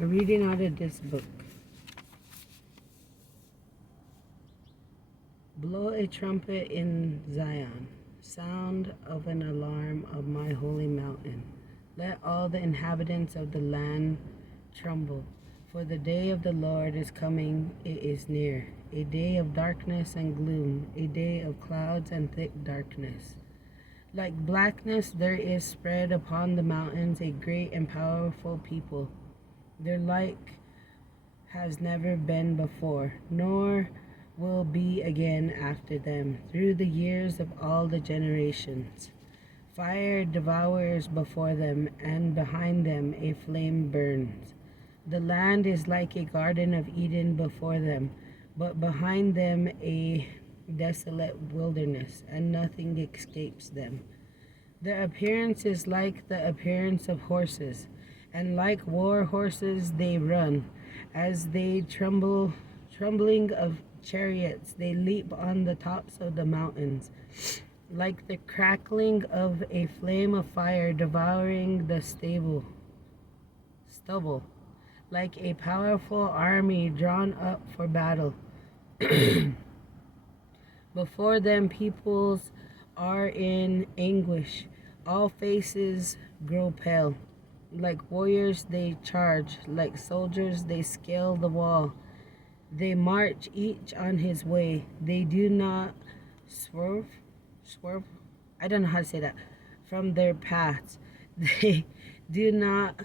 A reading out of this book. Blow a trumpet in Zion, sound of an alarm of my holy mountain. Let all the inhabitants of the land tremble, for the day of the Lord is coming, it is near, a day of darkness and gloom, a day of clouds and thick darkness. Like blackness there is spread upon the mountains a great and powerful people. Their like has never been before, nor will be again after them, through the years of all the generations. Fire devours before them, and behind them a flame burns. The land is like a garden of Eden before them, but behind them a desolate wilderness, and nothing escapes them. Their appearance is like the appearance of horses, and like war horses they run. As they trembling of chariots, they leap on the tops of the mountains. Like the crackling of a flame of fire devouring the stubble, like a powerful army drawn up for battle. Before them peoples are in anguish, all faces grow pale. Like warriors they charge, like soldiers they scale the wall. They march each on his way. They do not swerve, I don't know how to say that, from their paths. They do not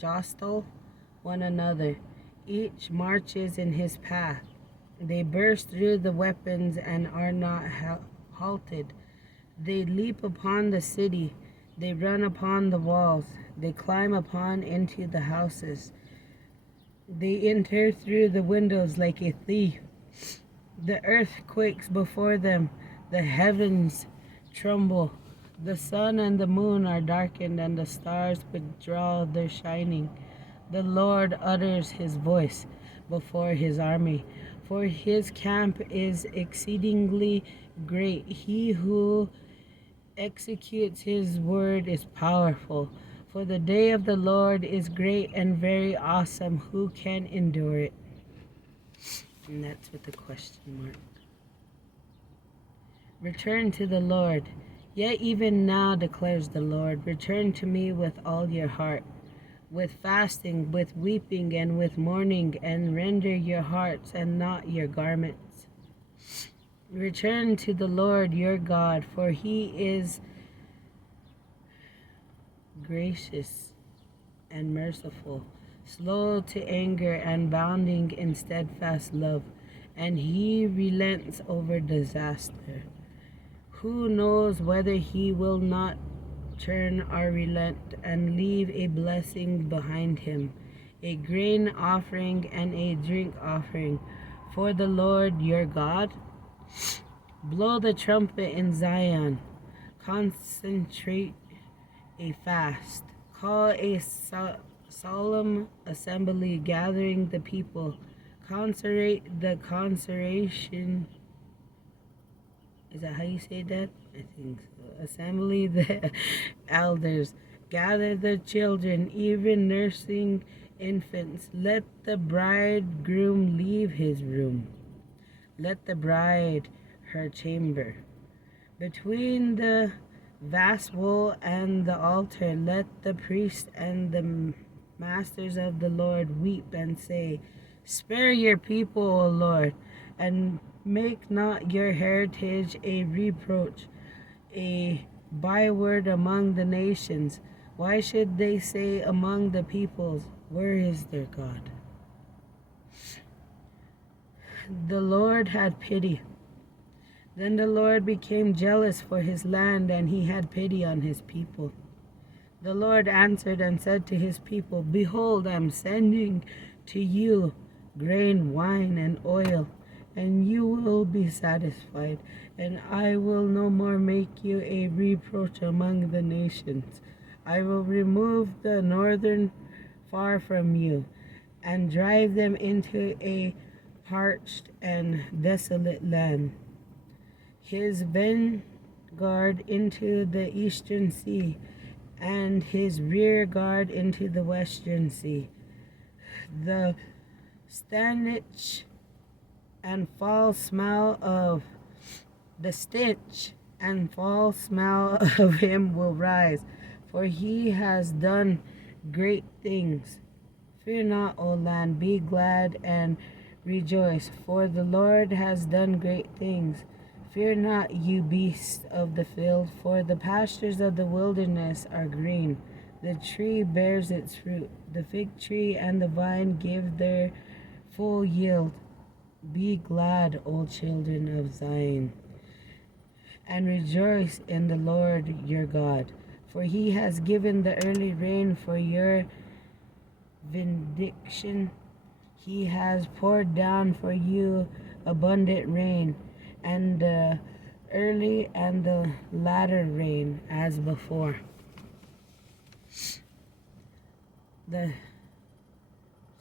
jostle one another. Each marches in his path. They burst through the weapons and are not halted. They leap upon the city. They run upon the walls. They climb upon into the houses. They enter through the windows like a thief. The earth quakes before them. The heavens tremble. The sun and the moon are darkened, and the stars withdraw their shining. The Lord utters his voice before his army, for his camp is exceedingly great. He who executes his word is powerful. For the day of the Lord is great and very awesome. Who can endure it? And that's with the question mark. Return to the Lord. Yet even now declares the Lord, return to me with all your heart, with fasting, with weeping, and with mourning, and render your hearts and not your garments. Return to the Lord your God, for he is gracious and merciful, slow to anger and abounding in steadfast love, and he relents over disaster. Who knows whether he will not turn or relent and leave a blessing behind him, a grain offering and a drink offering for the Lord your God? Blow the trumpet in Zion, concentrate a fast, call a solemn assembly, gathering the people, consecrate the consecration. Is that how you say that? I think so. Assembly the elders, gather the children, even nursing infants. Let the bridegroom leave his room. Let the bride her chamber. Between the vast wall and the altar, let the priests and the masters of the Lord weep and say, spare your people, O Lord, and make not your heritage a reproach, a byword among the nations. Why should they say among the peoples, where is their God? The Lord had pity. Then the Lord became jealous for his land, and he had pity on his people. The Lord answered and said to his people, behold, I am sending to you grain, wine, and oil, and you will be satisfied, and I will no more make you a reproach among the nations. I will remove the northern far from you, and drive them into a parched and desolate land. His vanguard into the eastern sea, and his rear guard into the western sea. The stench and foul smell of the stench and foul smell of him will rise, for he has done great things. Fear not, O land, be glad and rejoice, for the Lord has done great things. Fear not, you beasts of the field, for the pastures of the wilderness are green. The tree bears its fruit, the fig tree and the vine give their full yield. Be glad, O children of Zion, and rejoice in the Lord your God, for he has given the early rain for your vindication. He has poured down for you abundant rain, and the early and the latter rain as before. The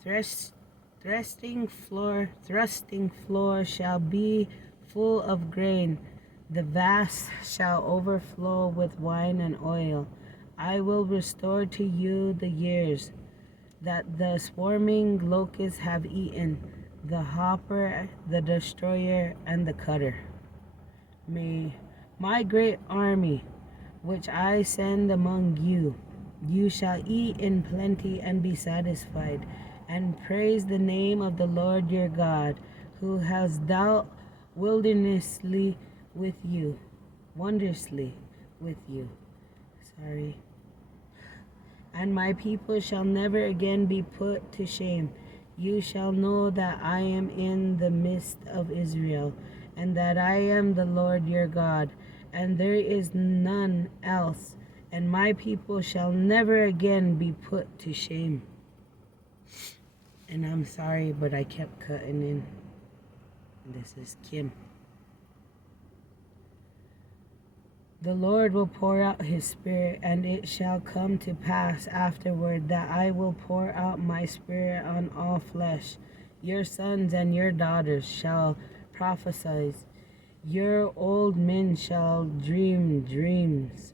thrusting floor shall be full of grain. The vats shall overflow with wine and oil. I will restore to you the years that the swarming locusts have eaten, the hopper, the destroyer, and the cutter. May my great army, which I send among you, you shall eat in plenty and be satisfied, and praise the name of the Lord your God, who has dealt wondrously with you. And my people shall never again be put to shame. You shall know that I am in the midst of Israel, and that I am the Lord your God, and there is none else, and my people shall never again be put to shame. And I'm sorry, but I kept cutting in. This is Kim. The Lord will pour out his Spirit, and it shall come to pass afterward that I will pour out my Spirit on all flesh. Your sons and your daughters shall prophesy. Your old men shall dream dreams,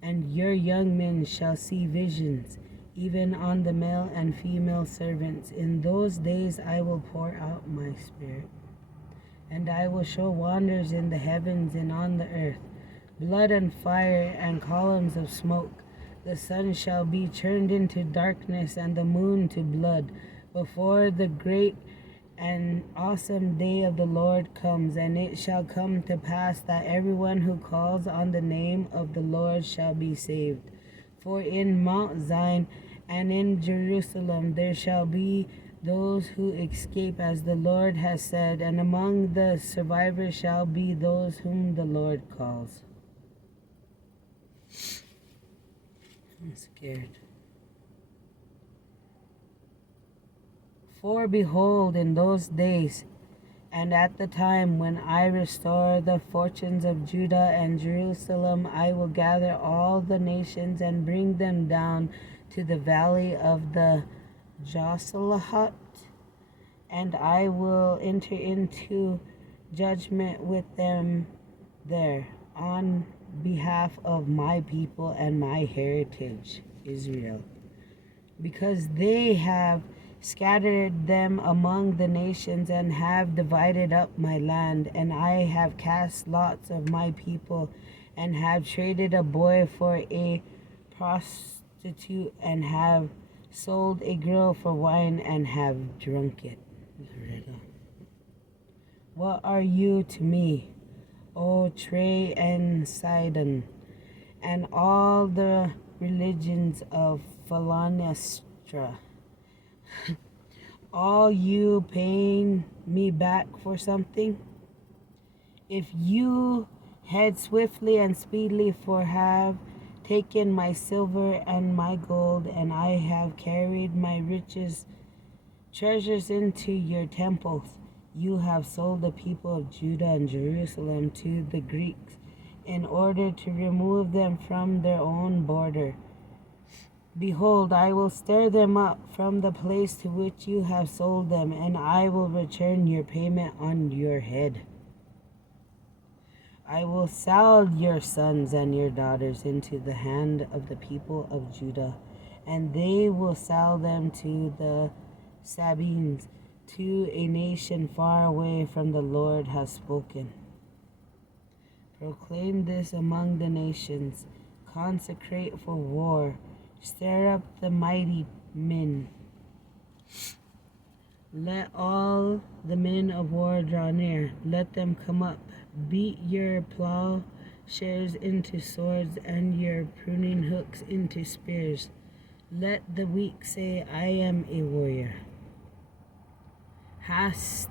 and your young men shall see visions, even on the male and female servants. In those days I will pour out my Spirit, and I will show wonders in the heavens and on the earth, blood and fire and columns of smoke. The sun shall be turned into darkness and the moon to blood before the great and awesome day of the Lord comes. And it shall come to pass that everyone who calls on the name of the Lord shall be saved. For in Mount Zion and in Jerusalem there shall be those who escape, as the Lord has said, and among the survivors shall be those whom the Lord calls. I'm scared. For behold, in those days, and at the time when I restore the fortunes of Judah and Jerusalem, I will gather all the nations and bring them down to the valley of the Joselahat, and I will enter into judgment with them there on behalf of my people and my heritage, Israel, because they have scattered them among the nations and have divided up my land, and I have cast lots of my people and have traded a boy for a prostitute and have sold a girl for wine and have drunk it. What are you to me, O Tyre and Sidon, and all the religions of Phalanestra? All you paying me back for something? If you head swiftly and speedily, for have taken my silver and my gold, and I have carried my treasures into your temples. You have sold the people of Judah and Jerusalem to the Greeks in order to remove them from their own border. Behold, I will stir them up from the place to which you have sold them, and I will return your payment on your head. I will sell your sons and your daughters into the hand of the people of Judah, and they will sell them to the Sabines, to a nation far away from the Lord has spoken. Proclaim this among the nations, consecrate for war, stir up the mighty men. Let all the men of war draw near, let them come up. Beat your plowshares into swords and your pruning hooks into spears. Let the weak say, I am a warrior. Haste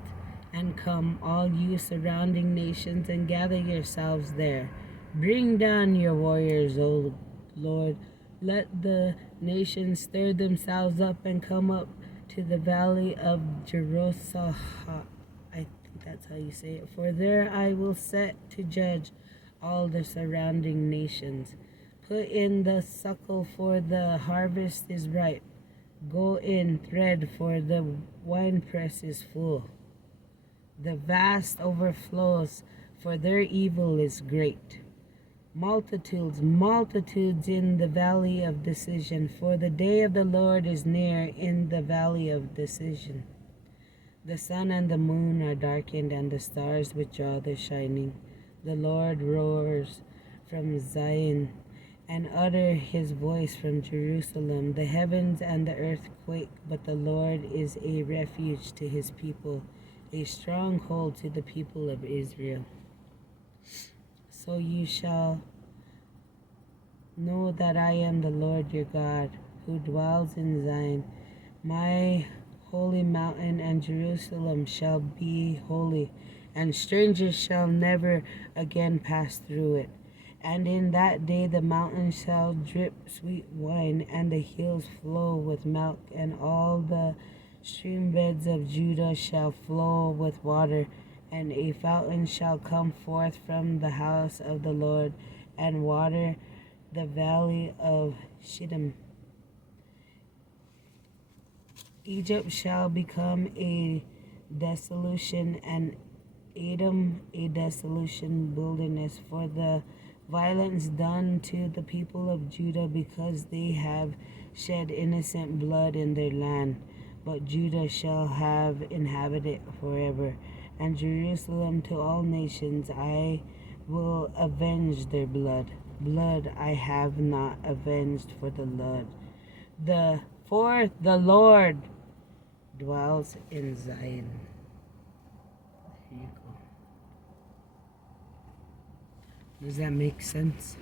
and come, all you surrounding nations, and gather yourselves there. Bring down your warriors, O Lord. Let the nations stir themselves up and come up to the valley of Jerusalem. I think that's how you say it. For there I will set to judge all the surrounding nations. Put in the sickle, for the harvest is ripe. Go in, thread, for the winepress is full. The vast overflows, for their evil is great. Multitudes, multitudes in the valley of decision, for the day of the Lord is near in the valley of decision. The sun and the moon are darkened, and the stars withdraw their shining. The Lord roars from Zion, and utter his voice from Jerusalem. The heavens and the earth quake, but the Lord is a refuge to his people, a stronghold to the people of Israel. So you shall know that I am the Lord your God, who dwells in Zion. My holy mountain, and Jerusalem shall be holy, and strangers shall never again pass through it. And in that day the mountains shall drip sweet wine, and the hills flow with milk, and all the stream beds of Judah shall flow with water, and a fountain shall come forth from the house of the Lord, and water the valley of Shittim. Egypt shall become a desolation, and Edom a desolation wilderness, for the violence done to the people of Judah, because they have shed innocent blood in their land. But Judah shall have inhabited forever, and Jerusalem to all nations. I will avenge their blood. Blood I have not avenged for the Lord. For the Lord dwells in Zion. There you go. Does that make sense?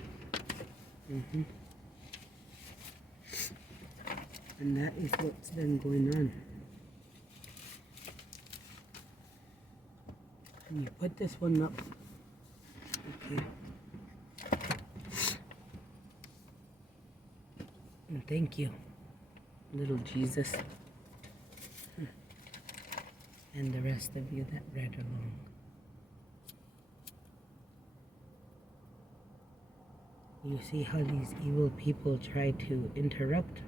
And that is what's been going on. And you put this one up. Okay. And thank you, little Jesus. And the rest of you that read along. You see how these evil people try to interrupt?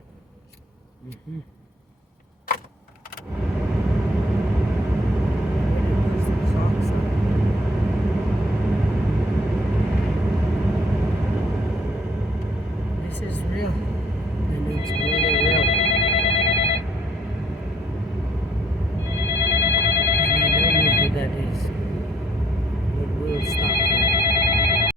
This is real, and it's real.